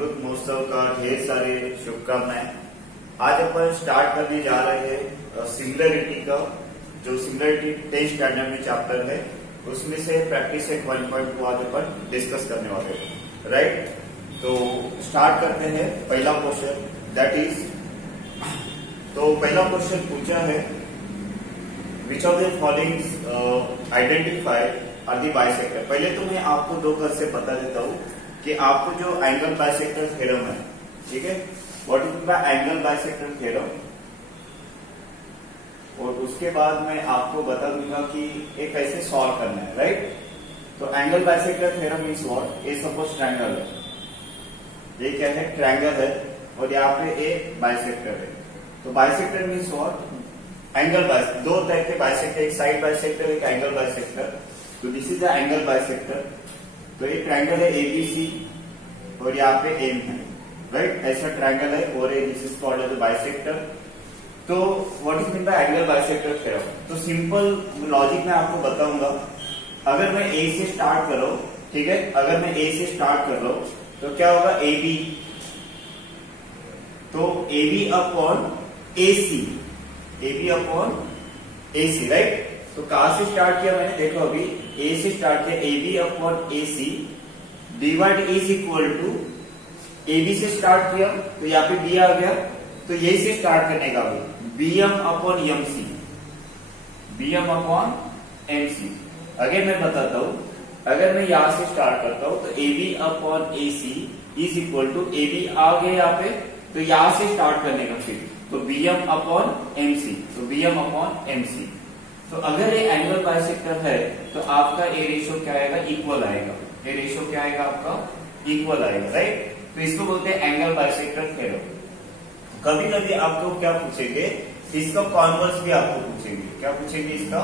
अमृत महोत्सव का ढेर सारे शुभकामनाएं। आज अपन स्टार्ट करने जा रहे हैं सिंगुलरिटी का, जो सिंगुलरिटी 10th स्टैंडर्ड में चैप्टर है, उसमें से प्रैक्टिस सेट 1.2 आज अपन डिस्कस करने वाले हैं। राइट, तो स्टार्ट करते हैं। पहला क्वेश्चन दैट इज, तो पहला क्वेश्चन पूछा है which of the following identified are the bisector. पहले तो मैं आपको दो कर से बता देता हूं कि आपको जो एंगल बाइसेक्टर थ्योरम है, ठीक है, what is the angle bisector theorem, और उसके बाद मैं आपको बता दूंगा कि ये कैसे सॉल्व करना है। राइट, तो angle bisector theorem means what, A suppose triangle है, ये क्या है, ट्रायंगल है, और यहाँ पे ए बाइसेक्टर है। तो bisector means what, angle bisector. दो टाइप के बाइसेक्टर, एक साइड बाइसेक्टर, एक एंगल बाइसेक्टर। तो this is the angle bisector. तो ये ट्रायंगल है एबीसी और यहाँ पे एम है। राइट, ऐसा ट्रायंगल है और this is called as bisector. तो what is mean by angle bisector theorem. तो सिंपल लॉजिक में आपको बताऊंगा। अगर मैं ए से स्टार्ट कर रहा हूं, ठीक है, अगर मैं ए से स्टार्ट कर रहा हूं तो क्या होगा, ए बी, तो A B upon A C, A B upon A C. Right, तो कहां से स्टार्ट किया मैंने, देखो अभी ए से स्टार्ट किया, A B upon A C divide is equal to, A B से स्टार्ट किया तो यहाँ पे बी आ गया, तो यही से स्टार्ट करने का B M upon M C, B M upon M C. अगर मैं बताता हूं, अगर मैं यहां से स्टार्ट करता हूं तो A B upon A C is equal to, A B आ गया यहाँ पे, तो यहां से स्टार्ट करने का फिर, तो B M upon M C, तो B M upon M C. तो अगर ये एंगल बाइसेक्टर है तो आपका ए रेशियो क्या आएगा, इक्वल आएगा। ए रेशियो क्या आएगा आपका, इक्वल आएगा। राइट, तो इसको बोलते हैं एंगल बाइसेक्टर थ्योरम। कभी कभी आपको क्या पूछेंगे, इसका कॉन्वर्स भी आपको पूछेंगे। क्या पूछेंगे, इसका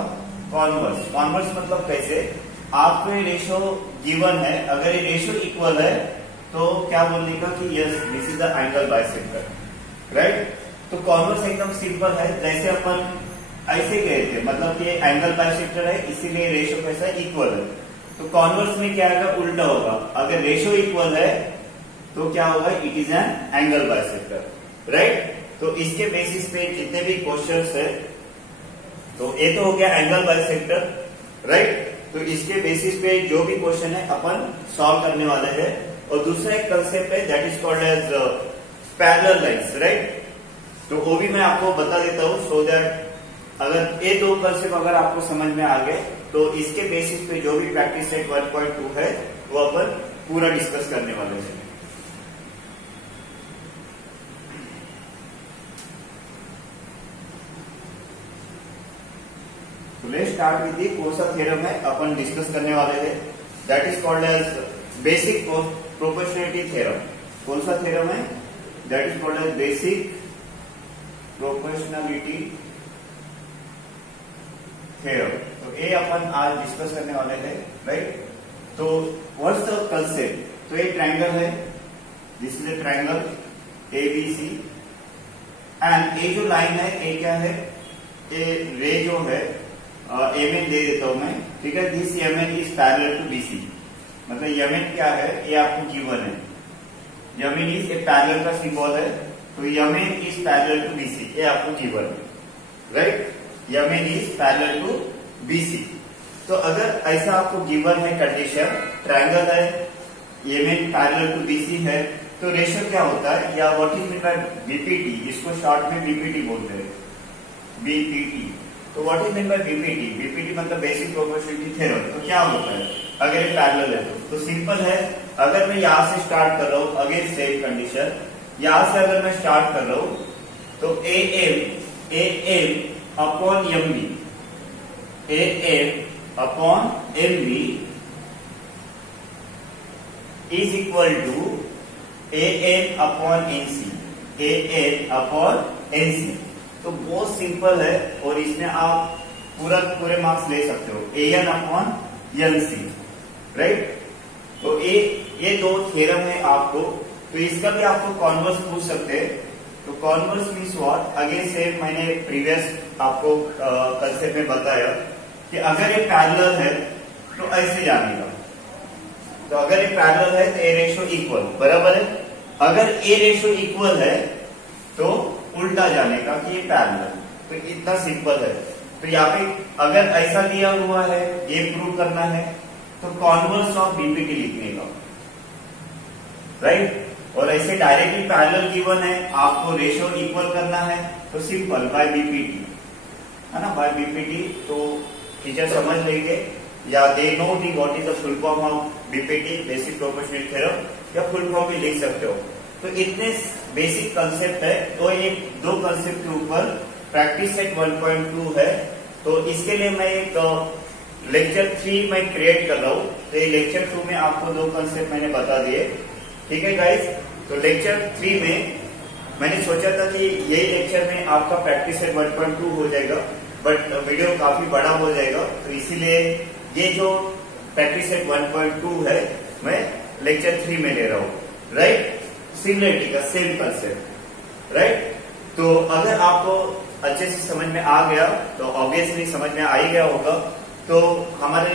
कॉन्वर्स। कॉन्वर्स मतलब कैसे, आपको ये रेशियो गिवन है, अगर ये रेशियो इक्वल है तो क्या बोलने का कि yes this is the angle bisector. Right, तो कॉन्वर्स एकदम सिंपल है, जैसे अपन ऐसे गए थे, मतलब कि एंगल बाइसेक्टर है इसीलिए रेशियो कैसा इक्वल है। तो कॉन्वर्स में क्या आएगा, उल्टा होगा। अगर रेशियो इक्वल है तो क्या होगा, it is an angle bisector. Right, तो इसके बेसिस पे जितने भी क्वेश्चंस है, तो ये तो हो गया एंगल बाइसेक्टर। राइट, तो इसके बेसिस पे जो भी क्वेश्चन है अपन सॉल्व करने वाले हैं। और दूसरा एक कंसेप्ट है that is called as parallel lines. Right, तो वो भी मैं आपको बता देता हूं सो दैट अगर ये दो कंसेप्ट अगर आपको समझ में आ गए तो इसके बेसिस पे जो भी प्रैक्टिस सेट 1.2 है वो अपन पूरा डिस्कस करने वाले हैं। तो लेट्स स्टार्ट विद दी, कौन सा थ्योरम है अपन डिस्कस करने वाले हैं, that is called as basic proportionality theorem. कौन सा थ्योरम है, that is called as basic proportionality theorem. तो ये अपन आज डिस्कस करने वाले हैं। राइट, तो व्हाट्स द कंसेप्ट, तो ये ट्रायंगल है, this is a triangle A B C, and ये जो लाइन है ये क्या है, ये रे जो है एम एन दे देता हूं मैं, ठीक है, this M N is parallel to B C. मतलब एम एन क्या है, ये आपको गिवन है, M N is a parallel का सिंबल है, तो M N is parallel to B C, ये आपको गिवन है। Right, M N is parallel to B C. तो अगर ऐसा आपको गिवन है कंडीशन, ट्रायंगल है, M N parallel to B C है, तो रेशियो क्या होता है, या what is mean bye BPT, इसको शॉर्ट में बीपीटी बोलते हैं, बीपीटी। तो what is mean bye BPT, BPT मतलब बेसिक प्रोपोर्शनलिटी थ्योरम। तो क्या होता है अगर ये पैरेलल है तो सिंपल है, अगर मैं यहां से स्टार्ट कर रहा हूं, अगेन सेम कंडीशन, यहां से अगर मैं स्टार्ट कर रहा हूं तो A M upon M B, A M upon M B is equal to A N upon N C, A N upon N C. तो बहुत सिंपल है और इसमें आप पूरे मार्क्स ले सकते हो, A N upon N C. Right, तो ये दो थ्योरम है आपको, तो इसका भी आपको कॉन्वर्स पूछ सकते हैं। तो converse means what, again same मैंने प्रीवियस आपको कंसेप्ट में बताया कि अगर ये पैरेलल है तो ऐसे जानेगा, तो अगर ये पैरेलल है तो ए रेशियो इक्वल बराबर है, अगर ए रेशो इक्वल है तो उल्टा जाने का कि ये पैरेलल, तो इतना सिंपल है। तो यहाँ पे अगर ऐसा दिया हुआ है, ये प्रूव करना है, तो कॉन्वर्स ऑफ बीपीटी लिखने का, राइट। और ऐसे डायरेक्टली पैरेलल गिवन है, आपको रेशो इक्वल करना है, तो सिंपल बाय बीपीटी, है ना, बाय बीपीटी। तो टीचर समझ लेंगे, या they know the what is the full form of BPT, basic proportional theorem, या फुल फॉर्म भी लिख सकते हो। तो इतने बेसिक कंसेप्ट है। तो ये दो कंसेप्ट के ऊपर प्रैक्टिस सेट 1.2 है। तो इसके लिए मैं एक लेक्चर 3 मैं क्रिएट कर रहा हूँ। तो ये लेक्चर 2 में आपको दो कंसेप्ट मैंने बता दिए, ठीक है गाइस। तो लेक्चर 3 में मैंने सोचा था कि यही लेक्चर में आपका प्रैक्टिस सेट 1.2 हो जाएगा, बट वीडियो काफी बड़ा हो जाएगा, तो इसीलिए ये जो प्रैक्टिस सेट 1.2 है मैं लेक्चर 3 में ले रहा हूँ, राइट। सिमिलरिटी का सेम कंसेप्ट, राइट। तो अगर आपको अच्छे से समझ में आ गया तो ऑब्वियसली समझ में आ ही गया होगा। तो हमारे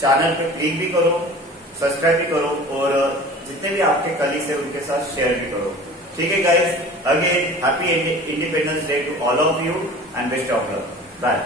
चैनल पे क्लिक भी करो, सब्सक्राइब भी करो, और जितने भी आपके कलीग्स है उनके साथ शेयर भी करो, ठीक है guys. Again happy independence day to all of you and best of luck, bye.